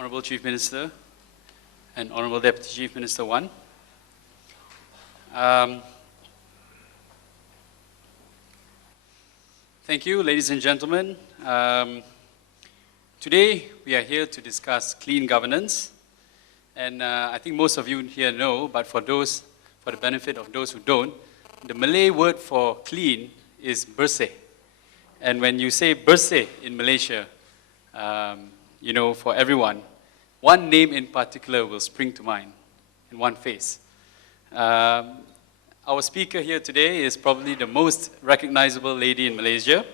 Honorable Chief Minister and Honorable Deputy Chief Minister Wan. Thank you, ladies and gentlemen. Today we are here to discuss clean governance, and I think most of you here know, but for the benefit of those who don't, the Malay word for clean is bersih. And when you say bersih in Malaysia, you know, for everyone, one name in particular will spring to mind in one face. Our speaker here today is probably the most recognizable lady in Malaysia.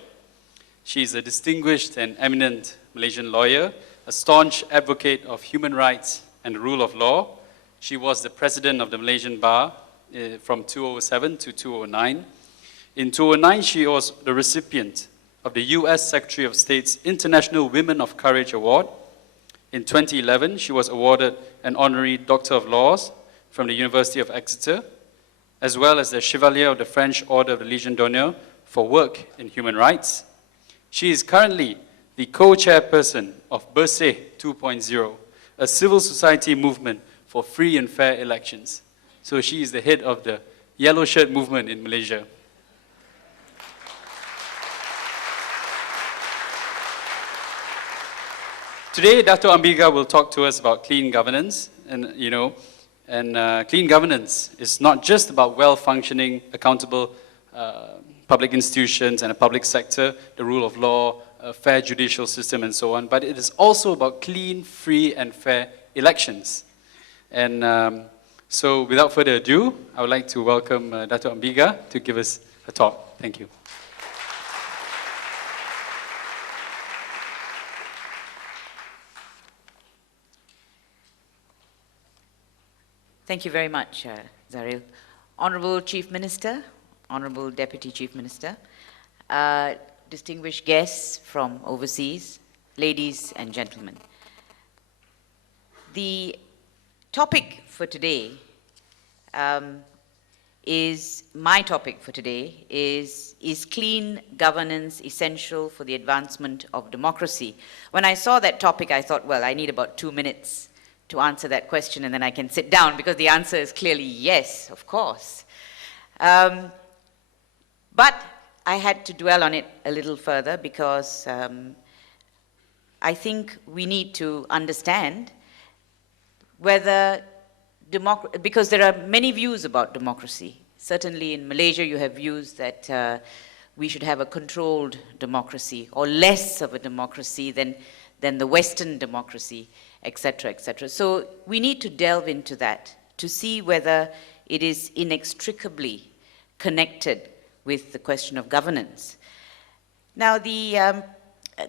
She's a distinguished and eminent Malaysian lawyer, a staunch advocate of human rights and the rule of law. She was the president of the Malaysian Bar from 2007 to 2009. In 2009, she was the recipient of the US Secretary of State's International Women of Courage Award. In 2011, she was awarded an honorary Doctor of Laws from the University of Exeter, as well as the Chevalier of the French Order of the Légion d'Honneur for work in human rights. She is currently the co-chairperson of Bersih 2.0, a civil society movement for free and fair elections. So she is the head of the Yellow Shirt movement in Malaysia. Today, Datuk Ambiga will talk to us about clean governance, and clean governance is not just about well-functioning, accountable public institutions and a public sector, the rule of law, a fair judicial system, and so on, but it is also about clean, free, and fair elections. And so, without further ado, I would like to welcome Datuk Ambiga to give us a talk. Thank you. Thank you very much, Zaril. Honorable Chief Minister, Honorable Deputy Chief Minister, distinguished guests from overseas, ladies and gentlemen. The topic for today is clean governance essential for the advancement of democracy? When I saw that topic, I thought, well, I need about 2 minutes to answer that question, and then I can sit down, because the answer is clearly yes, of course. But I had to dwell on it a little further, because I think we need to understand whether because there are many views about democracy. Certainly in Malaysia you have views that we should have a controlled democracy, or less of a democracy than the Western democracy, etc., etc. So we need to delve into that to see whether it is inextricably connected with the question of governance. Now,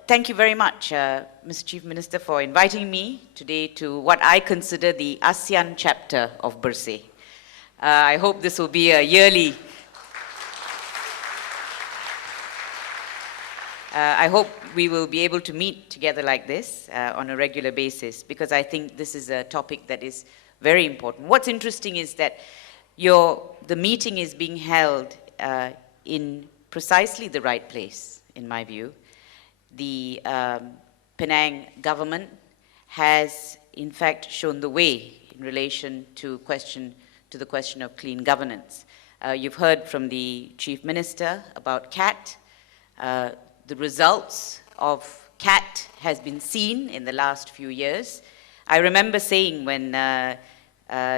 thank you very much, Mr. Chief Minister, for inviting me today to what I consider the ASEAN chapter of Bersih. I hope this will be a yearly I hope we will be able to meet together like this on a regular basis, because I think this is a topic that is very important. What's interesting is that the meeting is being held in precisely the right place, in my view. The Penang government has, in fact, shown the way in relation to the question of clean governance. You've heard from the Chief Minister about CAT. The results of CAT has been seen in the last few years. I remember saying when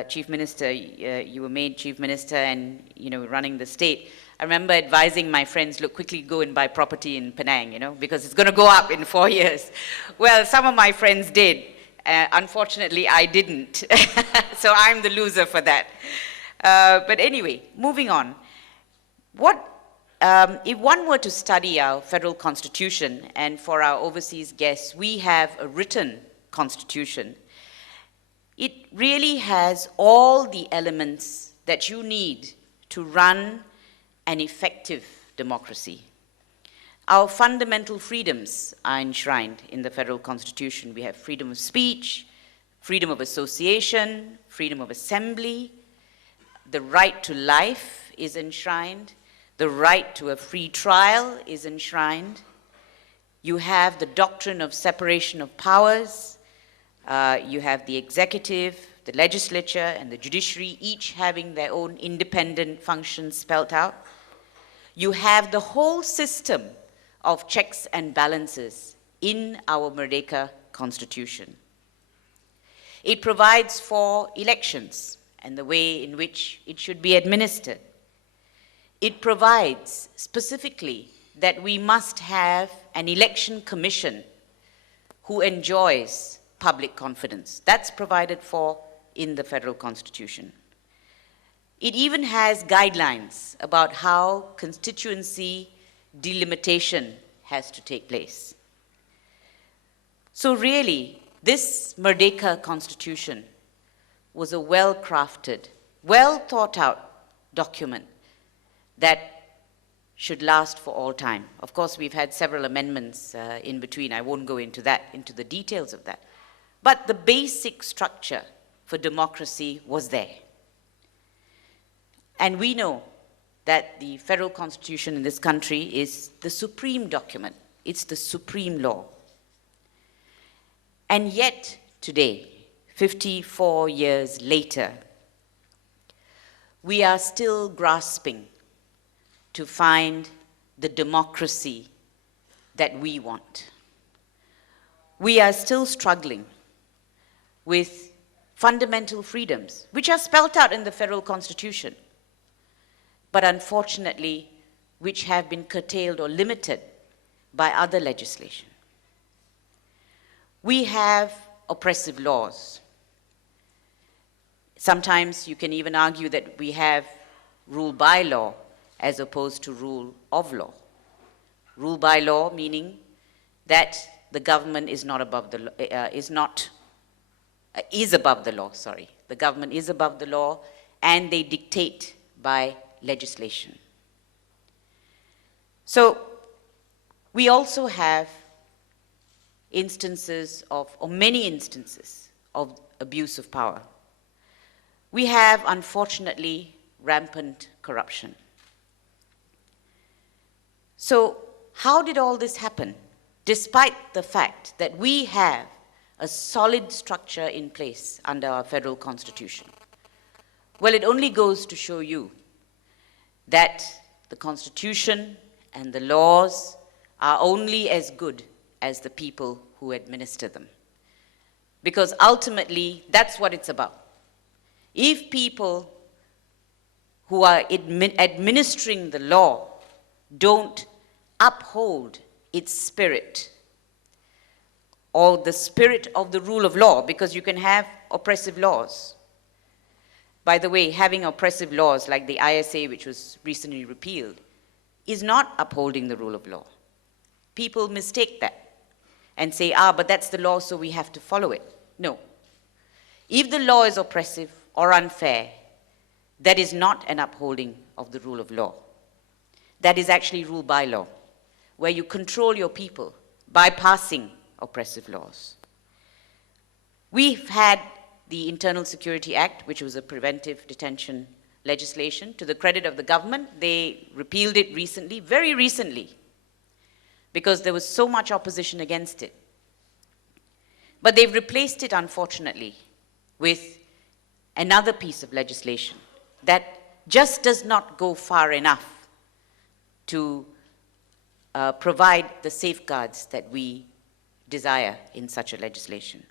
Chief Minister, you were made Chief Minister and running the state, I remember advising my friends, look, quickly go and buy property in Penang, because it's going to go up in 4 years. Well, some of my friends did. Unfortunately, I didn't. So I'm the loser for that. But anyway, moving on. If one were to study our federal constitution, and for our overseas guests, we have a written constitution, it really has all the elements that you need to run an effective democracy. Our fundamental freedoms are enshrined in the federal constitution. We have freedom of speech, freedom of association, freedom of assembly. The right to life is enshrined. The right to a free trial is enshrined. You have the doctrine of separation of powers. You have the executive, the legislature, and the judiciary, each having their own independent functions spelt out. You have the whole system of checks and balances in our Merdeka Constitution. It provides for elections and the way in which it should be administered. It provides specifically that we must have an election commission who enjoys public confidence. That's provided for in the Federal Constitution. It even has guidelines about how constituency delimitation has to take place. So really, this Merdeka Constitution was a well-crafted, well-thought-out document that should last for all time. Of course, we've had several amendments in between. I won't go into the details of that. But the basic structure for democracy was there. And we know that the Federal Constitution in this country is the supreme document. It's the supreme law. And yet, today, 54 years later, we are still grasping to find the democracy that we want. We are still struggling with fundamental freedoms, which are spelt out in the Federal Constitution, but unfortunately, which have been curtailed or limited by other legislation. We have oppressive laws. Sometimes you can even argue that we have rule by law as opposed to rule of law. Rule by law meaning that the government is not above the is above the law, sorry. The government is above the law and they dictate by legislation. So we also have instances of, or many instances of abuse of power. We have, unfortunately, rampant corruption. So how did all this happen, despite the fact that we have a solid structure in place under our Federal Constitution? Well, it only goes to show you that the Constitution and the laws are only as good as the people who administer them. Because ultimately, that's what it's about. If people who are administering the law don't uphold its spirit, or the spirit of the rule of law, because you can have oppressive laws. By the way, having oppressive laws like the ISA, which was recently repealed, is not upholding the rule of law. People mistake that and say, but that's the law, so we have to follow it. No. If the law is oppressive or unfair, that is not an upholding of the rule of law. That is actually rule by law, where you control your people by passing oppressive laws. We've had the Internal Security Act, which was a preventive detention legislation. To the credit of the government, they repealed it recently, very recently, because there was so much opposition against it. But they've replaced it, unfortunately, with another piece of legislation that just does not go far enough to provide the safeguards that we desire in such a legislation.